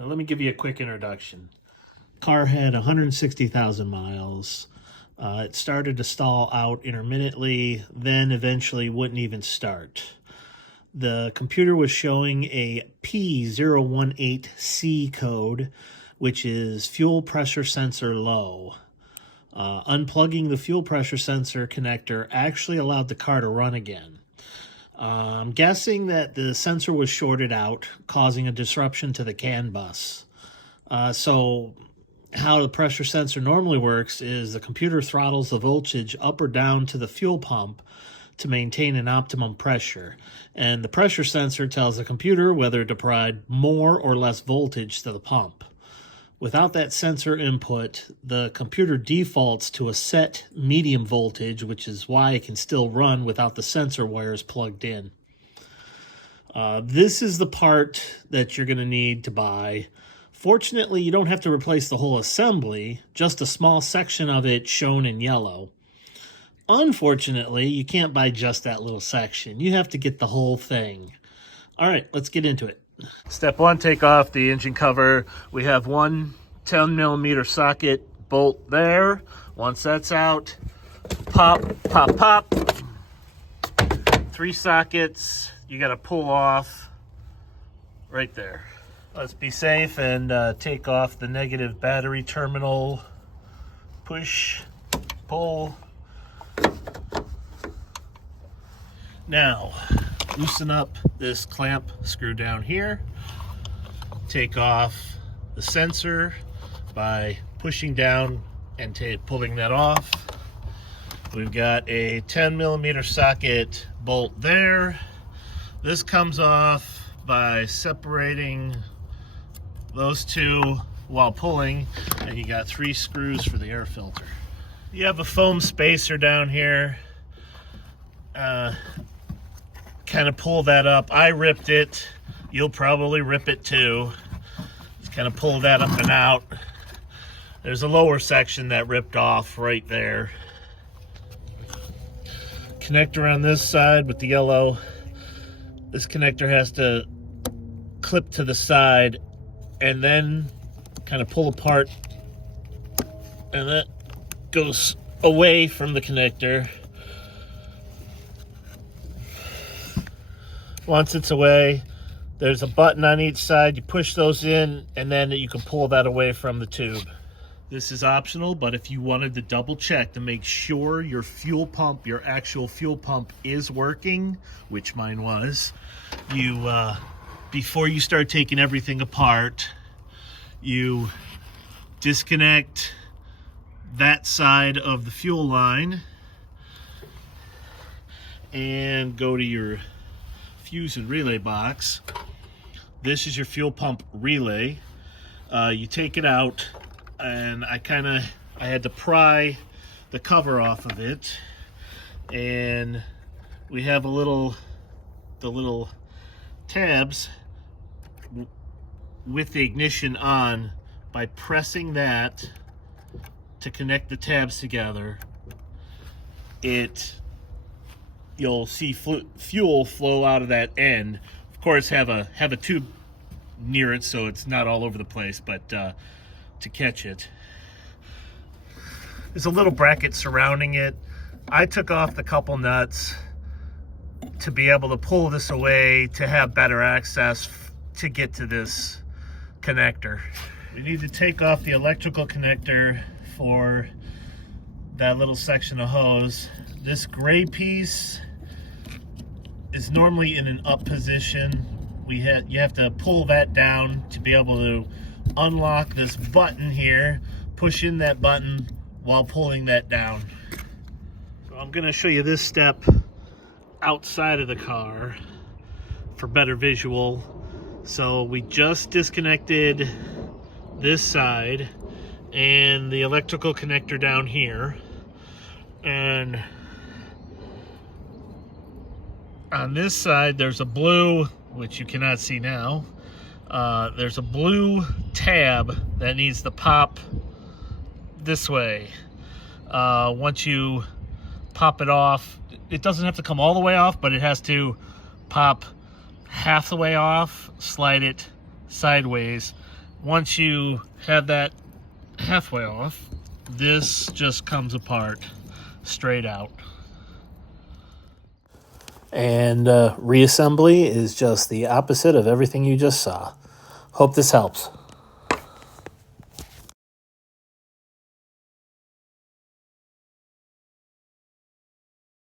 Let me give you a quick introduction. Car had 160,000 miles. It started to stall out intermittently, then eventually wouldn't even start. The computer was showing a P018C code, which is fuel pressure sensor low. Unplugging the fuel pressure sensor connector actually allowed the car to run again. I'm guessing that the sensor was shorted out, causing a disruption to the CAN bus. So how the pressure sensor normally works is the computer throttles the voltage up or down to the fuel pump to maintain an optimum pressure. And the pressure sensor tells the computer whether to provide more or less voltage to the pump. Without that sensor input, the computer defaults to a set medium voltage, which is why it can still run without the sensor wires plugged in. This is the part that you're going to need to buy. Fortunately, you don't have to replace the whole assembly, just a small section of it shown in yellow. Unfortunately, you can't buy just that little section. You have to get the whole thing. All right, let's get into it. Step one, take off the engine cover. We have one 10mm socket bolt there. Once that's out, pop, pop, pop. 3 sockets you got to pull off right there. Let's be safe and take off the negative battery terminal. Push, pull. Now, loosen up this clamp screw down here. Take off the sensor by pushing down and pulling that off. We've got a 10mm socket bolt there. This comes off by separating those two while pulling, and you got 3 screws for the air filter. You have a foam spacer down here. Kind of pull that up. I ripped it. You'll probably rip it too. Just kind of pull that up and out. There's a lower section that ripped off right there. Connector on this side with the yellow. This connector has to clip to the side and then kind of pull apart, and that goes away from the connector. Once it's away, there's a button on each side. You push those in, and then you can pull that away from the tube. This is optional, but if you wanted to double check to make sure your fuel pump, your actual fuel pump is working, which mine was, you before you start taking everything apart, you disconnect that side of the fuel line and go to your fuse and relay box. This is your fuel pump relay. You take it out, and I had to pry the cover off of it, and we have the little tabs with the ignition on. By pressing that to connect the tabs together, you'll see fuel flow out of that end. Of course, have a tube near it so it's not all over the place, but to catch it. There's a little bracket surrounding it. I took off the couple nuts to be able to pull this away to have better access to get to this connector. We need to take off the electrical connector for that little section of hose. This gray piece is normally in an up position. You have to pull that down to be able to unlock this button here. Push in that button while pulling that down. So I'm going to show you this step outside of the car for better visual. So we just disconnected this side and the electrical connector down here, and on this side there's a blue, which you cannot see now, there's a blue tab that needs to pop this way. Once you pop it off, it doesn't have to come all the way off, but it has to pop half the way off, slide it sideways, once you have that halfway off, this just comes apart straight out. And reassembly is just the opposite of everything you just saw. Hope this helps.